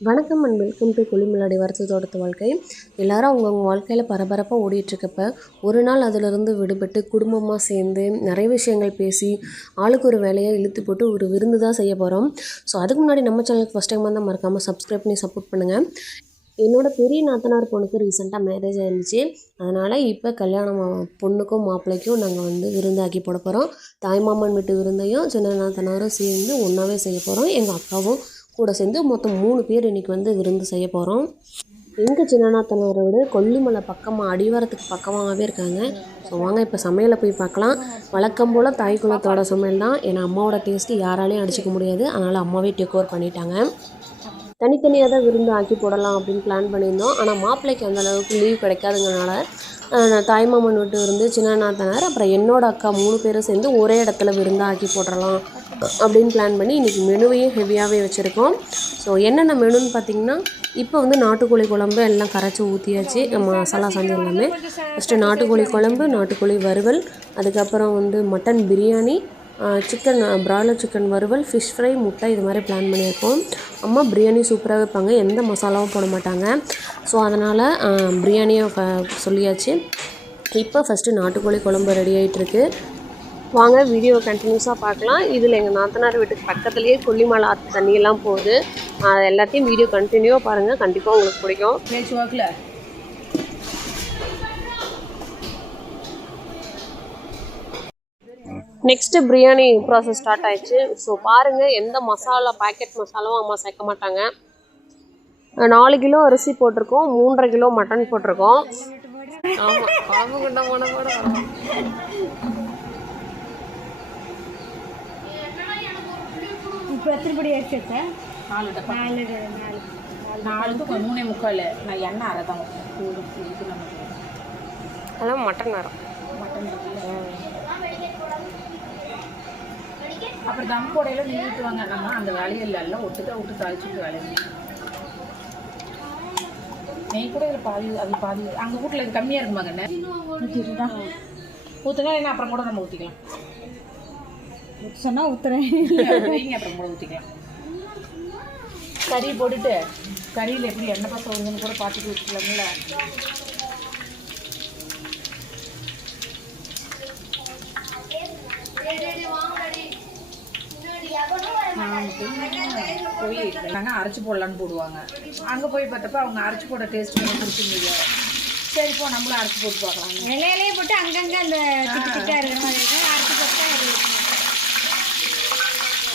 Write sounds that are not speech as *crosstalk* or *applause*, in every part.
வணக்கம் and welcome to குளிமலாடி வரத்து தோட்டத்து வாழ்க்கை. எல்லாரும் அவங்கவுங்க வாழ்க்கையில் பரபரப்பாக ஓடிட்டுருக்கப்ப ஒரு நாள் அதிலிருந்து விடுபட்டு குடும்பமாக சேர்ந்து நிறைய விஷயங்கள் பேசி ஆளுக்கு ஒரு வேலையை இழுத்து போட்டு ஒரு விருந்து தான் செய்ய போகிறோம் ஸோ அதுக்கு முன்னாடி நம்ம சேனலுக்கு ஃபஸ்ட் டைம் தான் மறக்காமல் சப்ஸ்கிரைப் பண்ணி சப்போர்ட் பண்ணுங்கள் என்னோட பெரிய நாத்தனார் பொண்ணுக்கு ரீசெண்டாக மேரேஜ் ஆயிருந்துச்சு. அதனால் இப்போ கல்யாணம் பொண்ணுக்கும் மாப்பிள்ளைக்கும் நாங்கள் வந்து விருந்தாக்கி போட போகிறோம் தாய்மாமன் வீட்டு விருந்தையும் சின்ன நாத்தனாரும் சேர்ந்து ஒன்றாவே செய்ய போகிறோம் எங்கள் அக்காவும் கூட சேர்ந்து மொத்தம் மூணு பேர் இன்றைக்கி வந்து விருந்து செய்ய போகிறோம் எங்கள் சின்னநாத்தனாரை விட கொல்லிமலை பக்கமாக அடிவாரத்துக்கு பக்கமாகவே இருக்காங்க. ஸோ வாங்க இப்போ சமையலை போய் பார்க்கலாம். வழக்கம் போல் தாய் குலத்தோட சமையல் தான். ஏன்னா அம்மாவோட டேஸ்ட்டு யாராலையும் அடிச்சிக்க முடியாது. அதனால் அம்மாவே டேக் ஓவர் பண்ணிட்டாங்க. தனித்தனியாக தான் விருந்து ஆக்கி போடலாம் அப்படின்னு பிளான் பண்ணியிருந்தோம். ஆனால் மாப்பிள்ளைக்கு அந்த அளவுக்கு லீவ் கிடைக்காதுங்கிறனால நான் தாய்மாமன் வீட்டு விருந்து சின்ன நாத்தனார் அப்புறம் என்னோட அக்கா மூணு பேரும் சேர்ந்து ஒரே இடத்துல விருந்தாக்கி போடலாம் போட்டுடலாம் அப்படின்னு பிளான் பண்ணி இன்றைக்கி மெனுவையும் ஹெவியாகவே வச்சுருக்கோம். ஸோ என்னென்ன மெனுன்னு பார்த்தீங்கன்னா இப்போ வந்து நாட்டுக்கோழி குழம்பு எல்லாம் கரைச்சி ஊற்றியாச்சு மசாலா சாந்து எல்லாமே. ஃபஸ்ட்டு நாட்டுக்கோழி குழம்பு நாட்டுக்கோழி வறுவல் அதுக்கப்புறம் வந்து mutton biryani chicken broiler chicken வறுவல் ஃபிஷ் ஃப்ரை முட்டை இது மாதிரி பிளான் பண்ணியிருக்கோம். அம்மா பிரியாணி சூப்பராக வைப்பாங்க. எந்த மசாலாவும் போட மாட்டாங்க. ஸோ அதனால் பிரியாணியை சொல்லியாச்சு. இப்போ ஃபஸ்ட்டு நாட்டுக்கோழி குழம்பு ரெடி ஆகிட்டுருக்கு வாங்க வீடியோ கண்டினியூஸாக பார்க்கலாம். இதில் எங்கள் நாத்தனார் வீட்டுக்கு பக்கத்துலேயே கொல்லிமலை ஆற்று தண்ணியெல்லாம் போகுது. எல்லாத்தையும் வீடியோ கண்டினியூவாக பாருங்கள் கண்டிப்பாக உங்களுக்கு பிடிக்கும் பேச்சு வாக்கில் நெக்ஸ்ட்டு பிரியாணி ப்ராசஸ் ஸ்டார்ட் ஆயிடுச்சு. ஸோ பாருங்கள் எந்த மசாலா பாக்கெட் மசாலாவும் அம்மா சேர்க்க மாட்டாங்க. நாலு கிலோ அரிசி போட்டிருக்கோம் மூன்றரை கிலோ மட்டன் போட்டிருக்கோம். இப்போ எத்தனை படி வச்சா? நாலு டப்பா. நாலு நாலு நாலுக்கு மூணே முக்கால். நான் எண்ணெய் அரை தான் அதெல்லாம் மட்டன் வரும் மட்டன் அப்புறம் தம் போடையில நிறுத்துவாங்க நம்ம அந்த வேலையில் எல்லாம் ஒட்டுக்கா விட்டு தாளிச்சுட்டு வேலையை நெய் கூட இதில் பாதி அது பாதி அங்கே வீட்டில் இது கம்மியாக இருக்குமாங்க எண்ணெய் ஊற்றிட்டு ஊற்றுங்க என்ன அப்புறம் கூட நம்ம ஊற்றிக்கலாம் சொன்னால் ஊற்றுறேன் அப்புறம் கூட ஊற்றிக்கலாம் கறி போட்டுட்டு கறியில் எப்படி எண்ணெய் பசம் வருதுன்னு கூட பார்த்துட்டு வச்சுக்கலாம்ல போய் நாங்கள் அரைச்சி போடலான்னு போடுவாங்க. அங்கே போய் பார்த்தப்ப அவங்க அரைச்சி போட டேஸ்ட் எனக்கு பிடிச்சிருந்தது. சரி போ நம்மளும் அரைச்சி போட்டு பார்க்கலாம். இலையிலேயே போட்டு அங்கங்கே அந்த திட்டு திட்டாக இருக்கிற மாதிரி இருக்கும். அரைச்சி போட்டு அது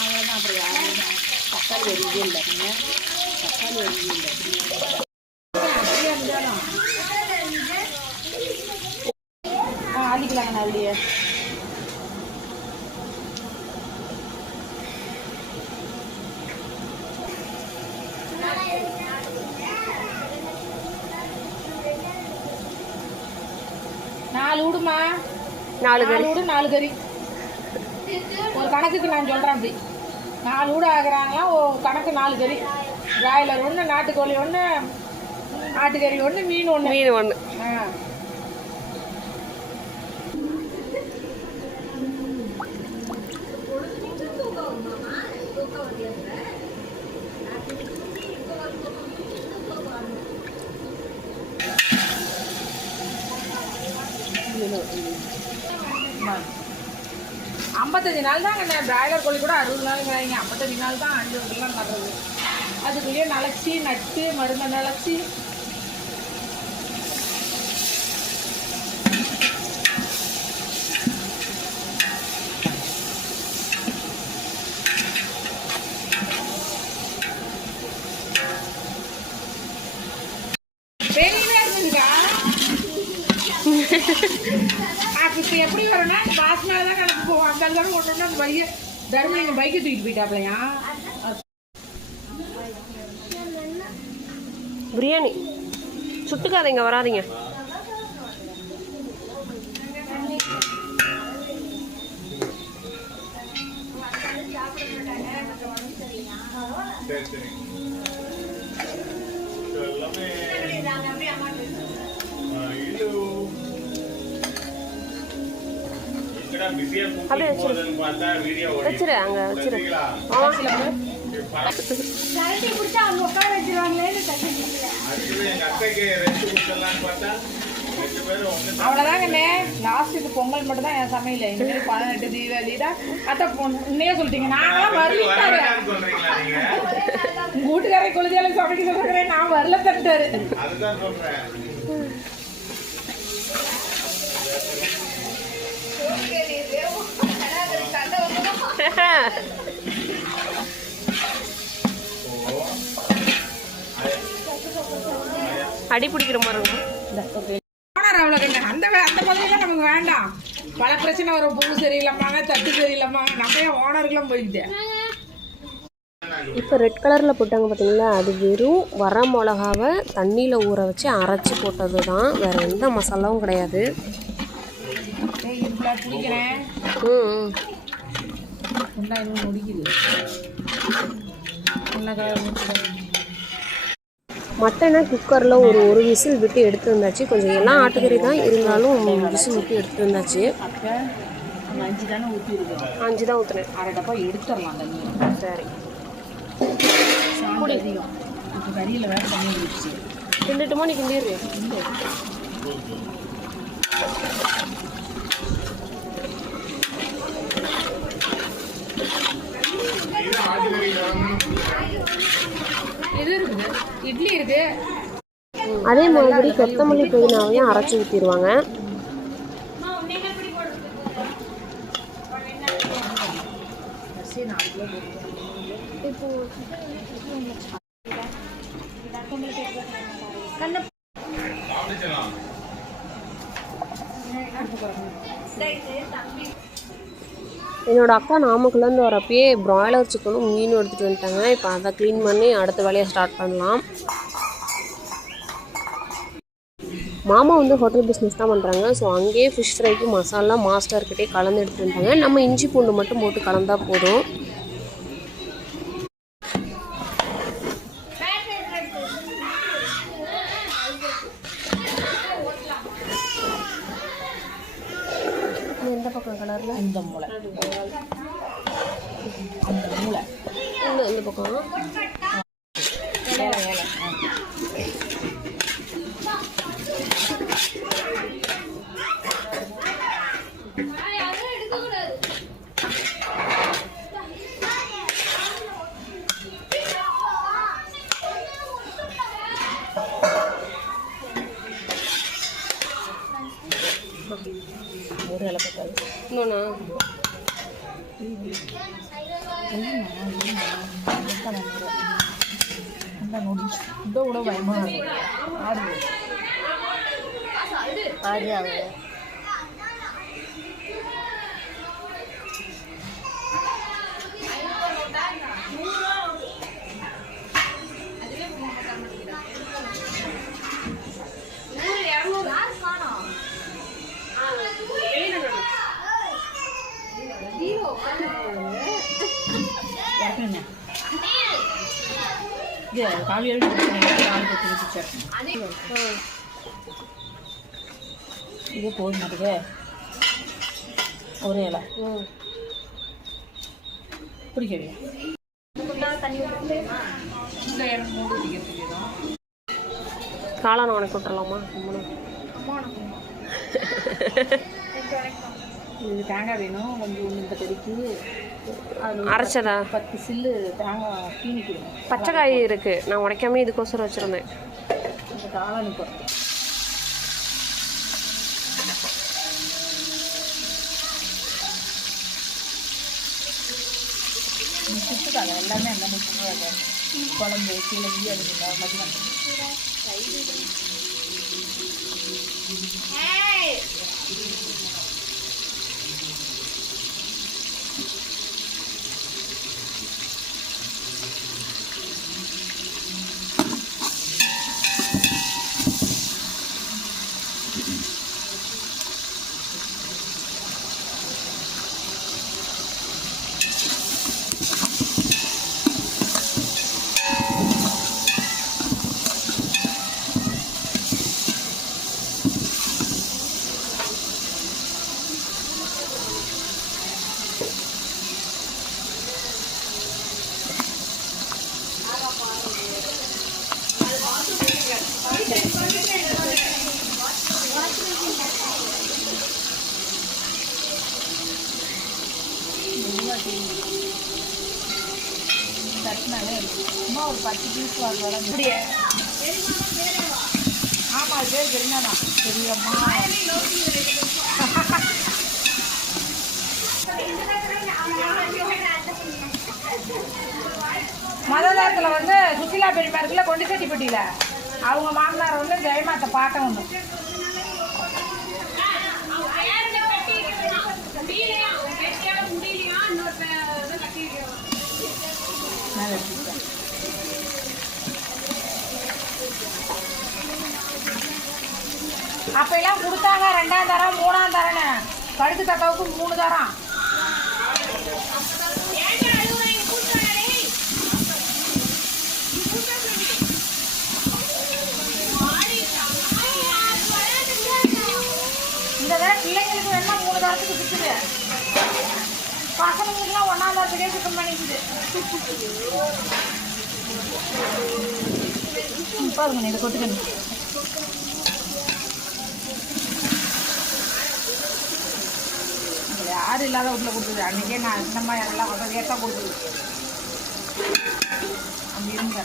அவ்வளோதான் அப்புறம் யாரும் தக்காளி வருதே இல்லை. அப்படிங்க தக்காளி வருதே இல்லை. அப்படியே இருந்தாலும். ஆ அள்ளிக்கலாங்க அதுலேயே நாலு விடுமா நாலு வீடு நாலு கறி. ஒரு கணக்குக்கு நான் சொல்கிறேன் அப்படி. நாலு வீடு ஆகுறாங்களா? ஒரு கணக்கு நாலு கறி. பிராய்லர் ஒன்று நாட்டுக்கோழி ஒன்று ஆட்டுக்கறி ஒன்று மீன் ஒன்று மீன் ஒன்று ஆ. ஐம்பத்தஞ்சு பிராய்லர் கோழி கூட அறுபது நாளுங்கிறாங்க ஐம்பத்தஞ்சு நாள் தான் அஞ்சு தர்றது அதுக்குள்ளேயே நலச்சி நட்டு மருந்தை நலச்சி. Thank you. இப்போ எப்படி வரும்னா பாஸ் மேலே தான் கணக்கு போவோம் அந்த அளவு கொண்டு அந்த பைய தர்மம் எங்கள் பைக்கை தூக்கிட்டு போயிட்டாப்லையா? பிரியாணி. சுட்டுக்காதீங்க வராதீங்க. அப்படியே வச்சிரு. வச்சிரு. அங்கே வச்சிரு. அவ்வளோதாங்கண்ணே லாஸ்ட் இது பொங்கல் மட்டும் தான் என் சமையல். இனிமேல் பதினெட்டு தீபாவளி தான். அத்தை இன்னையே சொல்லிட்டீங்க. நாங்களாம் வரலிட்டாரு வரவேண்டாம்னு சொல்றீங்களா நீங்க? உங்க வீட்டுக்காரை குழந்தைகளை சமைக்க சொல்லுறேன் நான் வரல தந்துட்டாரு அதுதான் சொல்றேன். *laughs* அடி பிடிக்கிற மாதிரி இருக்கும். அவ்வளோதுங்க அந்த அந்த பதவியெல்லாம் நமக்கு வேண்டாம். பல பிரச்சனை வரும் பூ சரியில்லாமாங்க தட்டு சரியில்லாமாங்க நம்ம ஏன் ஓனருக்குலாம் போய்கிட்டு இப்போ ரெட் கலரில் போட்டாங்க பார்த்தீங்களா அது வெறும் வர மிளகாவை தண்ணியில் ஊற வச்சு அரைச்சி போட்டது தான் வேறு எந்த மசாலாவும் கிடையாது. இவ்வளோ பிடிக்கிறேன். நல்லா இன்னும் முடிக்குது மட்டனை குக்கரில் ஒரு ஒரு விசில் விட்டு எடுத்து வந்தாச்சு. கொஞ்சம் எல்லாம் ஆட்டுக்கறி தான் இருந்தாலும் விசில் விட்டு எடுத்து வந்தாச்சு. அஞ்சு தானே ஊற்றிருக்கு அஞ்சு தான் ஊற்றுனேன் அரை டப்பா எடுத்துடலாம் சரி. சாப்பிட அதிகம். இப்போ கறியில் வேறு தண்ணி ஊற்றிச்சு கிண்டுட்டுமா நீ கிண்டிடு இது இருக்குது? இட்லி இருக்கு. அதே மாதிரி கொத்தமல்லி புதினாவையும் அரைச்சி ஊற்றிடுவாங்க என்னோட அக்கா நாமக்கல்லேருந்து வரப்பயே ப்ராய்லர் சிக்கனும் மீனும் எடுத்துகிட்டு வந்துட்டாங்க. இப்போ அதை க்ளீன் பண்ணி அடுத்த வேலையை ஸ்டார்ட் பண்ணலாம். மாமா வந்து ஹோட்டல் பிஸ்னஸ் தான் பண்ணுறாங்க ஸோ அங்கேயே ஃபிஷ் ஃப்ரைக்கு மசாலா மாஸ்டர்கிட்டே கலந்து எடுத்துகிட்டு வந்துட்டாங்க. நம்ம இஞ்சி பூண்டு மட்டும் போட்டு கலந்தால் போதும். எந்த பக்கம் கலரில் இந்த மூளை. அந்த மூளை. இந்த இந்த பக்கம் ஏழை ஏழை ஆ. ஒரு இலை பத்தாது இன்னொன்னா இந்த நொடி இதை விட பயமாக இருக்கு ஆடு ஆறு ஆகுது இது காவியோட இது போக மாட்டேங்க ஒரே இலை பிடிக்கவே காளான் உனக்கு விட்டுறலாமா மூணு *laughs* இது தேங்காய் வேணும் கொஞ்சம் இந்த கறிக்கு அரைச்சதா? பத்து சில்லு தேங்காய் தீனி பச்சைக்காய் இருக்குது நான் உடைக்காம இதுக்கோசரம் வச்சுருந்தேன். இந்த காளானி போகிறேன் எல்லாமே அந்த மாதிரி குழம்பு கிளம்பி மதியம் சும்மா ஒரு பத்து பீஸ் வாங்க ஆமாம் அது பேர் தெரியாதா பெரியம்மா மததாரத்தில் வந்து சுசிலா பெரியமா இருக்குல்ல கொண்டு செட்டிப்பட்டியில் அவங்க மாமனார் வந்து ஜெயமாத்தை பார்க்க உண்டு மேலே அப்ப எல்லாம் கொடுத்தாங்க ரெண்டாம் தரம் மூணாம் தரம்னு. கழுத்து தட்டவுக்கு மூணு தரம். இந்த தடவை பிள்ளைங்களுக்கு வேணா மூணு தரத்துக்கு சுற்றுது பசங்களுக்குலாம் ஒன்றாம் தரத்துக்கே சுத்தம் பண்ணிக்குது. பாருங்க இதை கொட்டுக்கணும் இதுல யாரும் இல்லாத வீட்டில் கொடுத்தது. அன்றைக்கே நான் இந்த மாதிரி எல்லாம் வசதியாக தான் கொடுத்தது. அப்படி இருங்க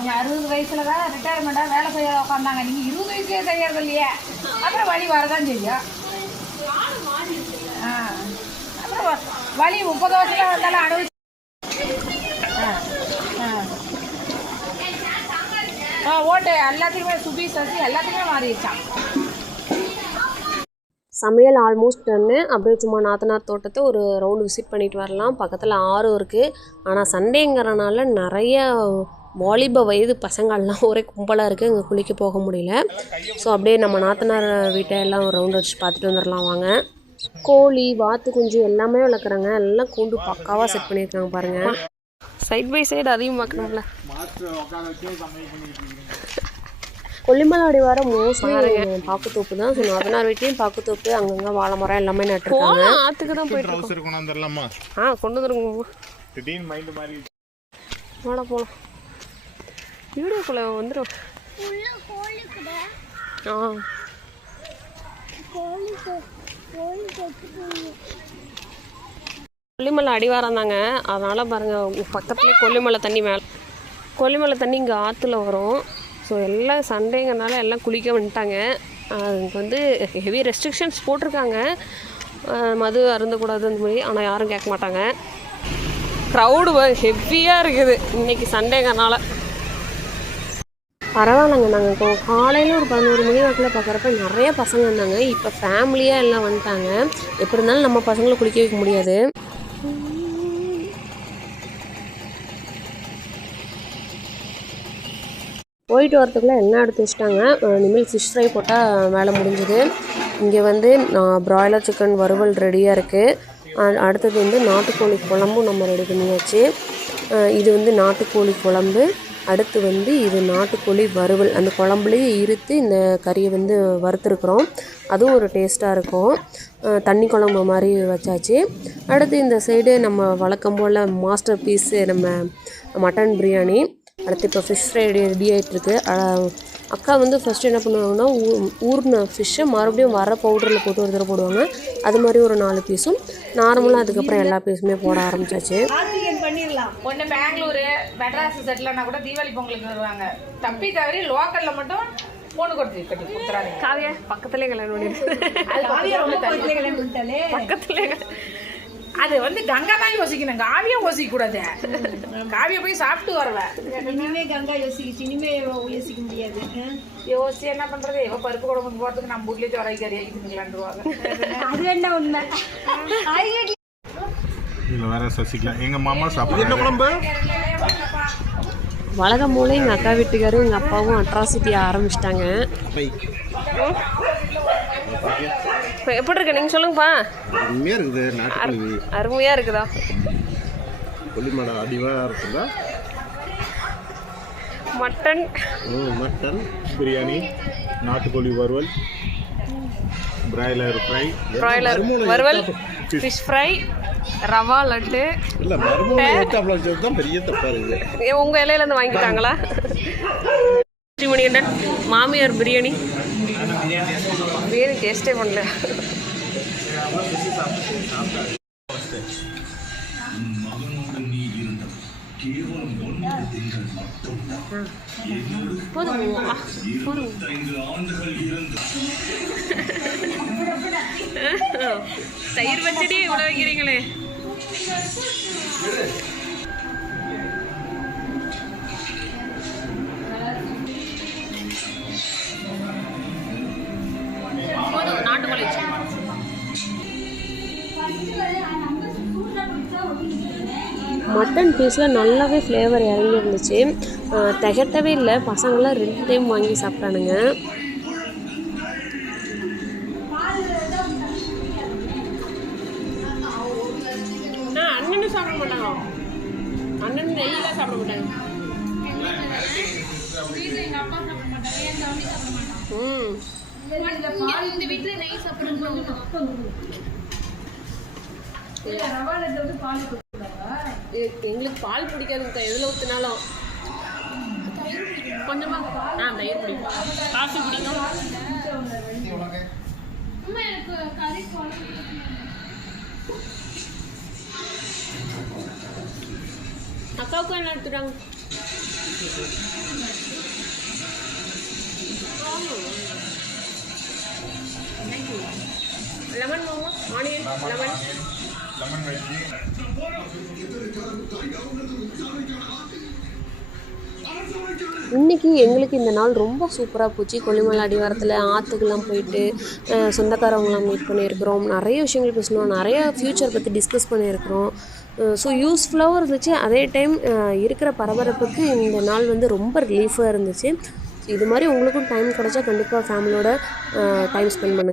அவங்க அறுபது வயசுல தான் ரிட்டையர்மெண்ட்டாக வேலை செய்ய உட்காந்தாங்க நீங்கள் இருபது வயசுலேயே செய்யறது இல்லையே? அப்புறம் வழி வரதான் செய்யும். ஆ. அப்புறம் வழி வலி முப்பது வருஷத்துல வந்தாலும் அனுபவி ஆ ஆ. ஓட்டு. எல்லாத்துக்குமே சுபி சசி எல்லாத்துக்குமே மாறிடுச்சான் சமையல் ஆல்மோஸ்ட் டன்னு அப்படியே சும்மா நாத்தனார் தோட்டத்தை ஒரு ரவுண்டு விசிட் பண்ணிட்டு வரலாம். பக்கத்தில் ஆறும் இருக்குது ஆனால் சண்டேங்கிறனால நிறைய வாலிப வயது பசங்கள்லாம் ஒரே கும்பலாக இருக்குது இங்கே குளிக்க போக முடியல. ஸோ அப்படியே நம்ம நாத்தனார் வீட்டை எல்லாம் ஒரு ரவுண்ட் அடிச்சு பார்த்துட்டு வந்துடலாம் வாங்க. கோழி வாத்து குஞ்சு எல்லாமே வளர்க்குறாங்க. எல்லாம் கூண்டு பக்காவாக செட் பண்ணியிருக்காங்க பாருங்கள் சைட் பை சைடு அதையும் பார்க்கணும்ல. கொல்லிமலை வர மோஸ்ட்லி பாக்குத்தோப்பு தான். ஸோ நாத்தனார் வீட்லேயும் பாக்குத்தோப்பு அங்கங்கே வாழை மரம் எல்லாமே நட்டுருக்காங்க. ஆற்றுக்கு தான் போயிட்டு ஆ கொண்டு வந்துருங்க திடீர்னு மைண்டு போட போகலாம் வீடியோக்குள்ளே வந்துடும் ஆ. கொல்லிமலை அடிவாரம் தாங்க. அதனால் பாருங்கள் பக்கத்துலேயே கொல்லிமலை தண்ணி மேலே கொல்லிமலை தண்ணி இங்கே ஆற்றுல வரும். ஸோ எல்லாம் சண்டேங்கிறனால எல்லாம் குளிக்க வந்துட்டாங்க. அதுக்கு வந்து ஹெவி ரெஸ்ட்ரிக்ஷன்ஸ் போட்டிருக்காங்க. மது அருந்தக்கூடாது அந்த மாதிரி ஆனால் யாரும் கேட்க மாட்டாங்க. க்ரௌடு ஹெவியாக இருக்குது. இன்னைக்கு சண்டேங்கிறனால. பரவாயில்லைங்க நாங்கள் இப்போ காலையில் ஒரு பதினோரு மணி வாக்கில் பார்க்குறப்ப நிறைய பசங்க இருந்தாங்க இப்போ ஃபேமிலியாக எல்லாம் வந்துட்டாங்க. எப்படி இருந்தாலும் நம்ம பசங்களை குளிக்க வைக்க முடியாது. போயிட்டு வரத்துக்குள்ளே எல்லாம் எடுத்து வச்சிட்டாங்க. இனிமேல் ஃபிஷ் ஃப்ரை போட்டால் வேலை முடிஞ்சுது. இங்கே வந்து ப்ராய்லர் சிக்கன் வறுவல் ரெடியாக இருக்குது அடுத்தது வந்து நாட்டுக்கோழி குழம்பும் நம்ம ரெடி பண்ணியாச்சு. இது வந்து நாட்டுக்கோழி குழம்பு. அடுத்து வந்து இது நாட்டுக்கோழி வறுவல். அந்த குழம்புலேயே இருத்து இந்த கறியை வந்து வறுத்துருக்குறோம். அதுவும் ஒரு டேஸ்ட்டாக இருக்கும். தண்ணி குழம்பு மாதிரி வச்சாச்சு. அடுத்து இந்த சைடு நம்ம வழக்கம் போல் மாஸ்டர் பீஸு நம்ம மட்டன் பிரியாணி அடுத்து இப்போ ஃபிஷ் ஃப்ரை ரெடி ஆகிட்டுருக்கு அக்கா வந்து ஃபஸ்ட்டு என்ன பண்ணுவாங்கன்னா ஊ- ஊர்ன ஃபிஷ்ஷை மறுபடியும் வர பவுடரில் போட்டு ஒரு தடவை போடுவாங்க. அது மாதிரி ஒரு நாலு பீஸும் நார்மலாக அதுக்கப்புறம் எல்லா பீஸுமே போட ஆரம்பிச்சாச்சு ஒன்று பெங்களூரு மெட்ராஸ் செட்டில்னா கூட தீபாவளி பொங்கலுக்கு வருவாங்க. தப்பி தவறி லோக்கலில் மட்டும் பொண்ணு கொடுத்து கட்டி கொடுத்துறாதீங்க. காவியா பக்கத்துலேயே கல்யாணம் பண்ணிடு. அது காவியா ரொம்ப தள்ளி. கல்யாணம் பண்ணிட்டாலே பக்கத்துல அது வந்து கங்கா தான் யோசிக்கணும். காவியா யோசிக்க கூடாது காவியா போய் சாப்பிட்டு வருவேன் இனிமே கங்கா யோசிக்கிச்சு. இனிமே யோசிக்க முடியாது? யோசிச்சு என்ன பண்றது? இவ பருப்பு குழம்புக்கு போறதுக்கு நம்ம வீட்லயே துறை கறி ஆகிட்டுங்களான்டுவாங்க அது வேண்டாம் உண்மை. இதில் வேற சசிகலா. எங்கள் மாமா சாப்பிட்றாங்க என்ன குழம்பு? வழக்கம் போல எங்கள் அக்கா வீட்டுக்காரும் எங்கள் அப்பாவும் அட்ராசிட்டி ஆரம்பிச்சிட்டாங்க. இப்போ எப்படி இருக்கு நீங்கள் சொல்லுங்கப்பா. உண்மையாக இருக்குது நாட்டுக்கோழி. அருமையாக இருக்குதா? கொல்லிமலை அடிவாக இருக்குதா? மட்டன். மட்டன் பிரியாணி நாட்டுக்கோழி வறுவல் பிராய்லர் ஃப்ரை. ப்ராய்லர் வறுவல் ஃபிஷ் ஃப்ரை ரவா லட்டு. இல்லை தான் பெரிய உங்க இலையில இருந்து வாங்கிட்டாங்களா? மணிகண்டன் மாமியார் பிரியாணி. பிரியாணி டேஸ்டே பண்ணல. போதும். போதும். தயிர் பச்சடி இவ்வளோ வைக்கிறீங்களே? நாட்டுக்கோழி மட்டன் பீஸில் நல்லாவே ஃப்ளேவர் இறங்கி இருந்துச்சு திகட்டவே இல்லை. பசங்களாம் ரெண்டு டைம் வாங்கி சாப்பிட்டானுங்க. சாப்பிட மாட்டாங்க ம். எ- எங்களுக்கு பால் பிடிக்காதுக்கா எதில் ஊற்றினாலும் கொஞ்சமாக ஆ தயிர் பிடிக்கும். காஃபி பிடிக்கும் அக்காவுக்கும் என்ன எடுத்துட்டாங்க லெமன் மாமா ஆனியன் லெமன் லெமன் வெஜ்ஜி இன்றைக்கி எங்களுக்கு இந்த நாள் ரொம்ப சூப்பராக போச்சு. கொல்லிமலை அடிவாரத்தில் ஆற்றுக்கெல்லாம் போயிட்டு சொந்தக்காரவங்களாம் மீட் பண்ணியிருக்கிறோம். நிறைய விஷயங்கள் பேசணும். நிறைய ஃப்யூச்சர் பற்றி டிஸ்கஸ் பண்ணியிருக்கிறோம். ஸோ யூஸ்ஃபுல்லாகவும் இருந்துச்சு அதே டைம் இருக்கிற பரபரப்புக்கு இந்த நாள் வந்து ரொம்ப ரிலீஃபாக இருந்துச்சு. இது மாதிரி உங்களுக்கும் டைம் கிடச்சா கண்டிப்பாக ஃபேமிலியோட டைம் ஸ்பெண்ட் பண்ணுங்கள்